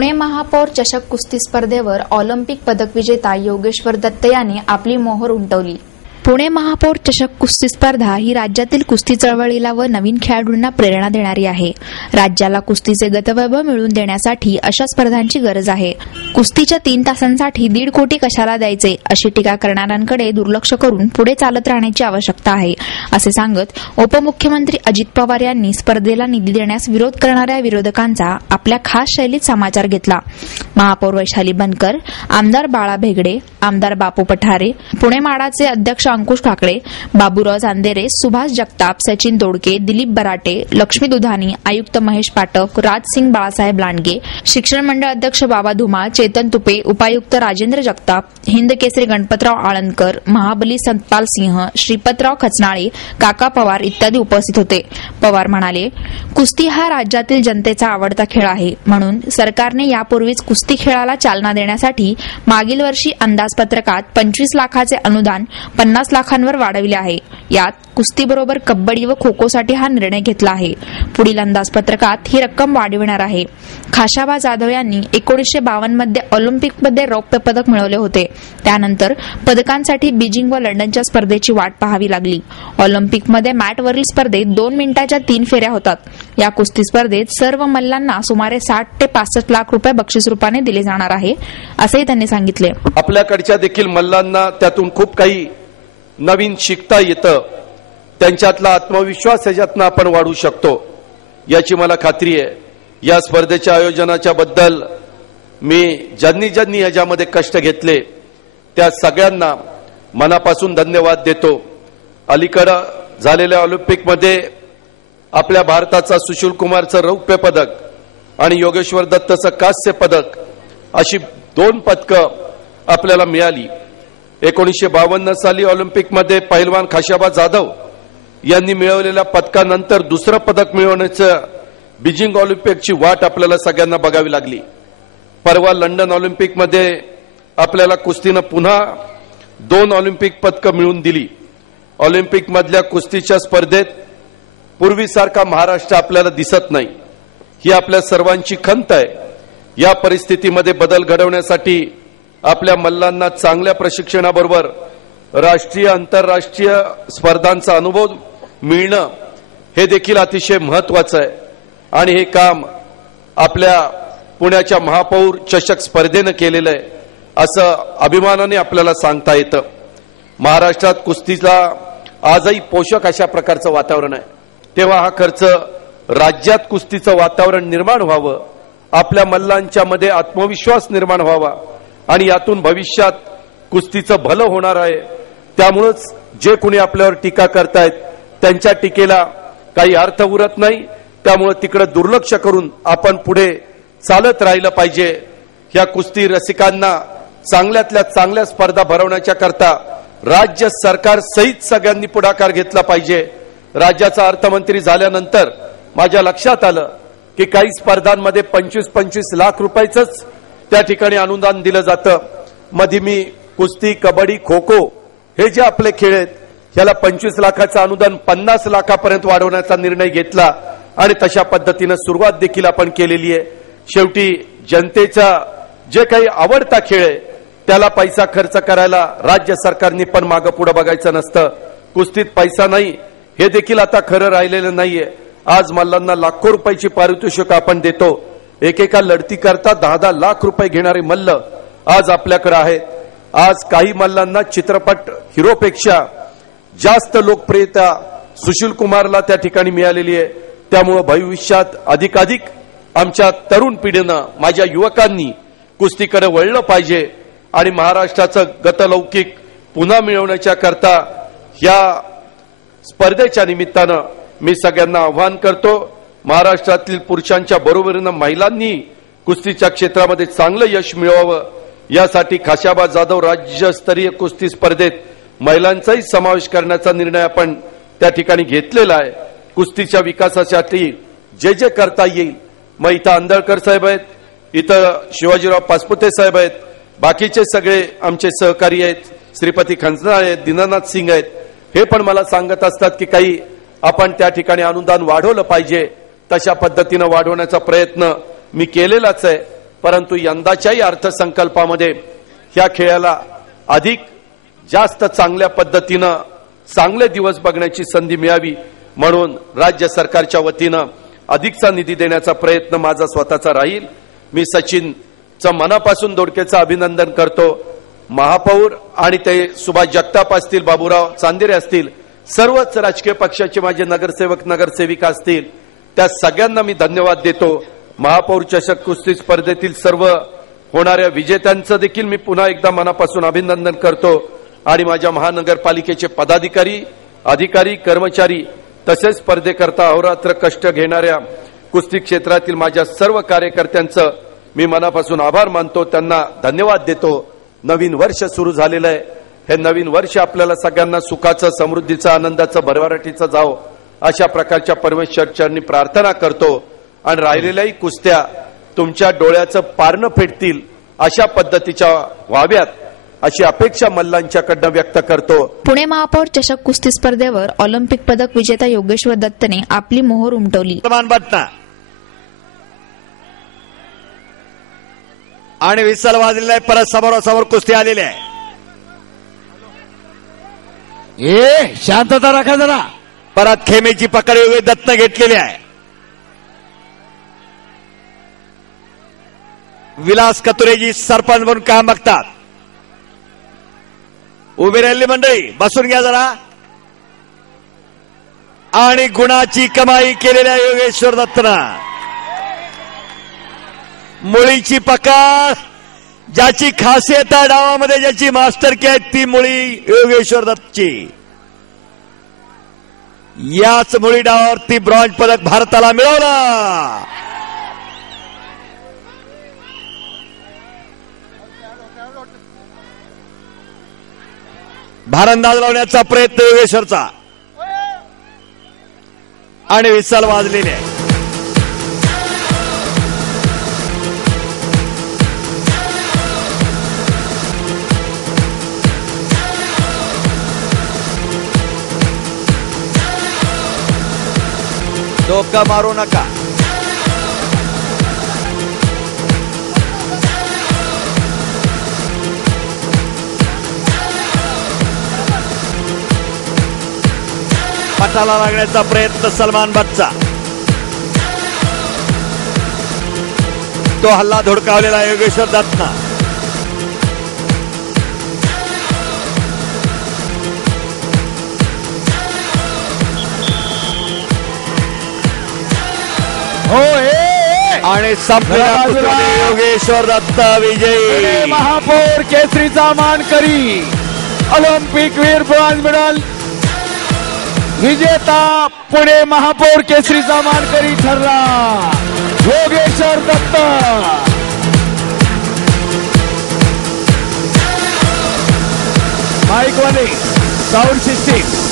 पुणे महापौर चषक कुस्ती स्पर्धेवर ऑलिम्पिक पदक विजेता योगेश्वर दत्त यांनी आपली मोहर उमटवली। पुणे महापौर चषक कुस्ती स्पर्धा ही राज्यातील कुस्ती चळवळीला व नवीन खेळाडूंना प्रेरणा देणारी आहे। राज्याला कुस्तीचे गतवैभव मिळवून देण्यासाठी अशा स्पर्धांची गरज आहे। कुस्तीच्या 3 तासांसाठी 1.5 कोटी कशाला द्यायचे अशी टीका करणाऱ्यांकडे दुर्लक्ष करून पुढे चालत राहण्याची आवश्यकता आहे, असे सांगत उपमुख्यमंत्री अजित पवार यांनी स्पर्धेला निधी देण्यास विरोध करणाऱ्या विरोधकांचा आपल्या खास शैलीत समाचार घेतला। महापौर वैशाली बनकर, आमदार बाळा भेगडे, आमदार बापू पठारे, पुणे माडाचे अध्यक्ष अंकुश काकडे, बाबूराव चांदेरे, सुभाष जगताप, सचिन दोडके, दिलीप बराटे, लक्ष्मी दुधानी, आयुक्त महेश पाठक, राजसिंग बाळासाहेब लांडगे, शिक्षण मंडळ अध्यक्ष बाबा धुमाळ, चेतन तुपे, उपायुक्त राजेंद्र जगताप, हिंद केसरी गणपतराव आळंदकर, महाबली सतपाल सिंह, श्रीपतराव खचनाळे, काका पवार इत्यादी उपस्थित होते। पवार म्हणाले, कुस्ती हा राज्यातील जनतेचा आवडता खेळ आहे, म्हणून सरकारने यापूर्वीच कुस्ती खेळाला चालना देण्यासाठी मागील वर्षी अंदाजपत्रकात 25 लाखाचे अनुदान 50 लाखांवर वाढविले आहे। यात कुस्तीबरोबर कबड्डी व खो खोसाठी हा निर्णय घेतला आहे। पुढील अंदाजपत्रकात ही रक्कम वाढविणार आहे। खाशाबा जाधव यांनी 1952 मध्ये ऑलिम्पिकमध्ये रौप्य पदक मिळवले होते। त्यानंतर पदकांसाठी बीजिंग व लंडनच्या स्पर्धेची वाट पाहावी लागली। ऑलिम्पिकमध्ये मॅटवरील स्पर्धेत 2 मिनिटाच्या 3 फेऱ्या होतात। या कुस्ती स्पर्धेत सर्व मल्लांना सुमारे 60 ते 65 लाख रुपये बक्षीस रूपाने दिले जाणार आहे, असेही त्यांनी सांगितले। आपल्याकडच्या देखील मल्लांना त्यातून खूप काही नवीन शिकता येतं, त्यांच्यातला आत्मविश्वास याच्यातनं आपण वाढवू शकतो, याची मला खात्री आहे। या स्पर्धेच्या आयोजनाच्या बद्दल मी ज्यांनी याच्यामध्ये कष्ट घेतले त्या सगळ्यांना मनापासून धन्यवाद देतो। अलीकडे झालेल्या ऑलिम्पिकमध्ये आपल्या भारताचा सुशील कुमारचं रौप्य पदक आणि योगेश्वर दत्तचं कांस्य पदक अशी 2 पदकं आपल्याला मिळाली। 1952 साली ऑलिम्पिकमध्ये पैलवान खाशाबा जाधव यांनी मिळवलेल्या पदकानंतर दुसरं पदक मिळवण्याचं बीजिंग ऑलिम्पिकची वाट आपल्याला सगळ्यांना बघावी लागली। परवा लंडन ऑलिम्पिकमध्ये आपल्याला कुस्तीनं पुन्हा 2 ऑलिम्पिक पदकं मिळवून दिली। ऑलिम्पिकमधल्या कुस्तीच्या स्पर्धेत पूर्वीसारखा महाराष्ट्र आपल्याला दिसत नाही, ही आपल्या सर्वांची खंत आहे। या परिस्थितीमध्ये बदल घडवण्यासाठी आपल्या मल्लांना चांगल्या प्रशिक्षणाबरोबर राष्ट्रीय आंतरराष्ट्रीय स्पर्धांचा अनुभव मिळणं हे देखील अतिशय महत्त्वाचं आहे आणि हे काम आपल्या पुण्याच्या महापौर चषक स्पर्धेनं केलेलं आहे, असं अभिमानाने आपल्याला सांगता येतं। महाराष्ट्रात कुस्तीला आजही पोषक अशा प्रकारचं वातावरण आहे, तेव्हा हा खर्च राज्यात कुस्तीचं वातावरण निर्माण व्हावं, आपल्या मल्लांच्या मध्ये आत्मविश्वास निर्माण व्हावा आणि यातून भविष्यात कुस्तीचं भलं होणार आहे। त्यामुळेच जे कोणी आपल्यावर टीका करतायत त्यांच्या टीकेला काही अर्थ उरत नाही, त्यामुळे तिकडे दुर्लक्ष करून आपण पुढे चालत राहिलं पाहिजे। या कुस्ती रसिकांना चांगल्यातल्या चांगल्या स्पर्धा भरवण्याच्या करता राज्य सरकार सहित सगळ्यांनी पुढाकार घेतला पाहिजे। राज्याचा अर्थमंत्री झाल्यानंतर माझ्या लक्षात आलं की काही स्पर्धांमध्ये 25-25 लाख रुपयाचंच त्या ठिकाणी अनुदान दिलं जातं। मध्ये मी कुस्ती, कबड्डी, खो खो हे जे आपले खेळ आहेत याला 25 लाखाचं अनुदान 50 लाखापर्यंत वाढवण्याचा निर्णय घेतला आणि तशा पद्धतीने सुरुवात देखील आपण केलेली आहे। शेवटी जनतेचा जे काही आवडता खेळ आहे त्याला पैसा खर्च करायला राज्य सरकारने पण मागे पुढे बघायचं नसतं। कुस्तीत पैसा नाही हे देखील आता खरं राहिलेलं नाहीये। आज मल्लांना लाखो रुपयाची पारितोषिक आपण देतो। एकेका लढती करता 10-10 लाख रुपये घेणारे मल्ल आज आपल्याकडे आहेत। आज काही मल्लांना चित्रपट हिरोपेक्षा जास्त लोकप्रियता सुशील कुमारला त्या ठिकाणी मिळालेली आहे। त्यामुळे भविष्यात अधिकाधिक आमच्या तरुण पिढीनं, माझ्या युवकांनी कुस्तीकडे वळलं पाहिजे आणि महाराष्ट्राचं गतलौकिक पुन्हा मिळवण्याच्या करता या स्पर्धेच्या निमित्तानं मी सगळ्यांना आव्हान करतो, महाराष्ट्रातील पुरुषांच्या बरोबरीनं महिलांनी कुस्तीच्या क्षेत्रामध्ये चांगलं यश मिळवावं यासाठी खाशाबा जाधव राज्यस्तरीय कुस्ती स्पर्धेत महिलांचाही समावेश करण्याचा निर्णय आपण त्या ठिकाणी घेतलेला आहे। कुस्तीच्या विकासासाठी जे जे करता येईल, मग इथं आंदळकर साहेब आहेत, इथं शिवाजीराव पासपुते साहेब आहेत, बाकीचे सगळे आमचे सहकारी आहेत, श्रीपती खंचनाळे आहेत, दीनानाथ सिंग आहेत, हे पण मला सांगत असतात की काही आपण त्या ठिकाणी अनुदान वाढवलं पाहिजे। तशा पद्धतीने वाढवण्याचा प्रयत्न मी केलेलाच आहे। परंतु यंदाच्याही अर्थसंकल्पामध्ये ह्या खेळाला अधिक जास्त चांगल्या पद्धतीनं चांगले दिवस बघण्याची संधी मिळावी म्हणून राज्य सरकारच्या वतीनं अधिकचा निधी देण्याचा प्रयत्न माझा स्वतःचा राहील. मी सचिनचं मनापासून दोडकेचं अभिनंदन करतो. महापौर आणि ते सुभाष जगताप असतील, बाबूराव चांदेरे असतील, सर्वच राजकीय पक्षाचे माझे नगरसेवक नगरसेविका असतील, त्या सगळ्यांना मी धन्यवाद देतो. महापौर चषक कुस्ती स्पर्धेतील सर्व होणाऱ्या विजेत्यांचं देखील मी पुन्हा एकदा मनापासून अभिनंदन करतो आणि माझ्या महानगरपालिकेचे पदाधिकारी, अधिकारी, कर्मचारी तसेच स्पर्धेकरता अहोरात्र कष्ट घेणाऱ्या कुस्ती क्षेत्रातील माझ्या सर्व कार्यकर्त्यांचं मी मनापासून आभार मानतो, त्यांना धन्यवाद देतो. नवीन वर्ष सुरू झालेलं आहे. हे नवीन वर्ष आपल्याला सगळ्यांना सुखाचं, समृद्धीचं, आनंदाचं, भरभराटीचं जावो अशा प्रकारच्या परमेश्वरचरणी प्रार्थना करतो आणि राहिलेल्याही कुस्त्या तुमच्या डोळ्याचं पारणं फेडतील अशा पद्धतीच्या व्हाव्यात अशी अपेक्षा मल्लांच्याकडनं व्यक्त करतो. पुणे महापौर चषक कुस्ती स्पर्धेवर ऑलिम्पिक पदक विजेता योगेश्वर दत्तने आपली मोहर उमटवली. आणि विसल वाजलेला आहे. परत समोरासमोर कुस्ती आलेली आहे. शांतता राखा जरा. परत खेमेची पकड योगेश दत्त घेतलेली आहे. विलास कतुरेजी सरपंच म्हणून काम बघतात. उभी राहिली मंडळी, बसून घ्या जरा. आणि गुणाची कमाई केलेल्या योगेश्वर दत्तनं मुळीची पकड, ज्याची खासियत आहे डावामध्ये, ज्याची मास्टरकी आहे ती मुळी योगेश्वर दत्तची. याच मुळी डावावरती ब्रॉन्झ पदक भारताला मिळवलं. भारंदाज लावण्याचा प्रयत्न योगेश्वरचा आणि विसल वाजलेले आहे. डोका मारू नका. पटाला लागण्याचा प्रयत्न सलमान बटचा. तो हल्ला धुडकावलेला योगेश्वर दत्तनं. आणि संपलेल्या योगेश्वर दत्त विजयी. महापौर केसरीचा मानकरी, ऑलिम्पिक वीर ब्रॉन्झ मेडल विजेता पुणे महापौर केसरीचा मानकरी ठरला योगेश्वर दत्त. माईक वाले साऊंड सिस्टीम